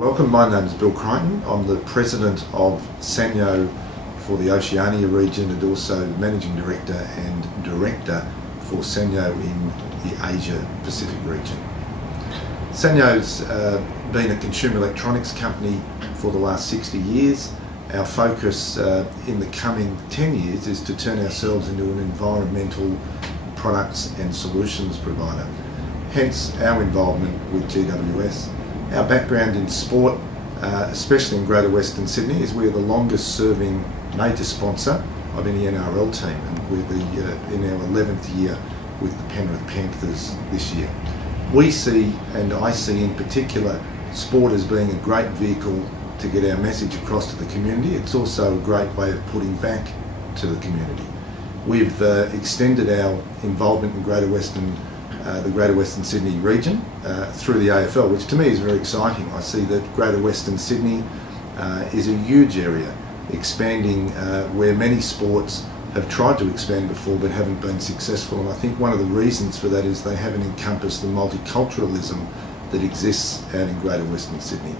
Welcome, my name is Bill Chrichton. I'm the President of Sanyo for the Oceania region and also Managing Director and Director for Sanyo in the Asia Pacific region. Sanyo's been a consumer electronics company for the last 60 years. Our focus in the coming 10 years is to turn ourselves into an environmental products and solutions provider. Hence our involvement with GWS. Our background in sport, especially in Greater Western Sydney, is we're the longest serving major sponsor of any NRL team, and we're in our 11th year with the Penrith Panthers this year. We see, and I see in particular, sport as being a great vehicle to get our message across to the community. It's also a great way of putting back to the community. We've extended our involvement in the Greater Western Sydney region through the AFL, which to me is very exciting. I see that Greater Western Sydney is a huge area, expanding where many sports have tried to expand before but haven't been successful, and I think one of the reasons for that is they haven't encompassed the multiculturalism that exists out in Greater Western Sydney.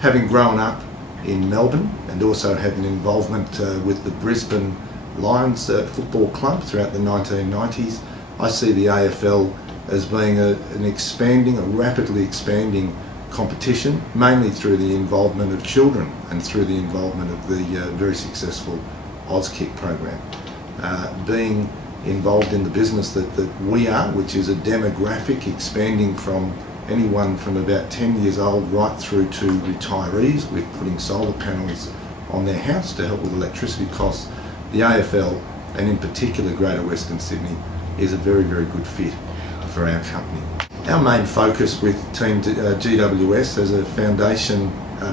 Having grown up in Melbourne and also had an involvement with the Brisbane Lions football club throughout the 1990s, I see the AFL as being a rapidly expanding competition, mainly through the involvement of children and through the involvement of the very successful Auskick program. Being involved in the business that we are, which is a demographic expanding from anyone from about 10 years old right through to retirees, with putting solar panels on their house to help with electricity costs, the AFL, and in particular Greater Western Sydney, is a very, very good fit for our company. Our main focus with Team GWS as a foundation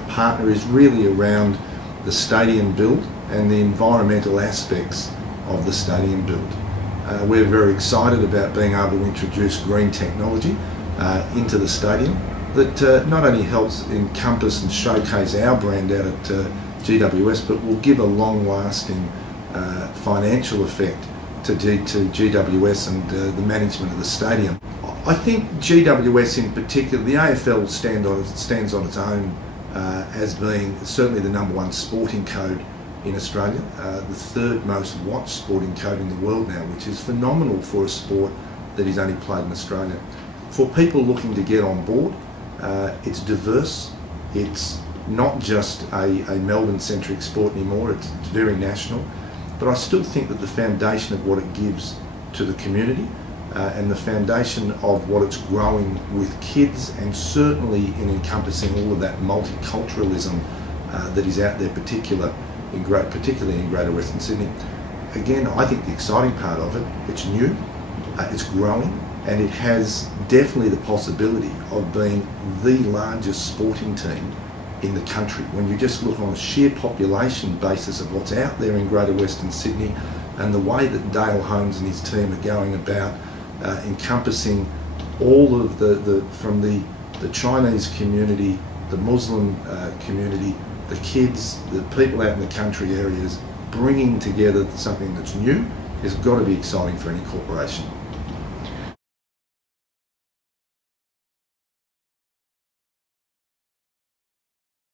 partner is really around the stadium build and the environmental aspects of the stadium build. We're very excited about being able to introduce green technology into the stadium that not only helps encompass and showcase our brand out at GWS, but will give a long-lasting financial effect to GWS and the management of the stadium. I think GWS in particular, the AFL stands on its own as being certainly the #1 sporting code in Australia, the third most watched sporting code in the world now, which is phenomenal for a sport that is only played in Australia. For people looking to get on board, it's diverse. It's not just a Melbourne-centric sport anymore, it's very national. But I still think that the foundation of what it gives to the community and the foundation of what it's growing with kids, and certainly in encompassing all of that multiculturalism that is out there, particularly in Greater Western Sydney. Again, I think the exciting part of it, it's new, it's growing, and it has definitely the possibility of being the largest sporting team in the country. When you just look on a sheer population basis of what's out there in Greater Western Sydney and the way that Dale Holmes and his team are going about encompassing all of from the Chinese community, the Muslim community, the kids, the people out in the country areas, bringing together something that's new, has got to be exciting for any corporation.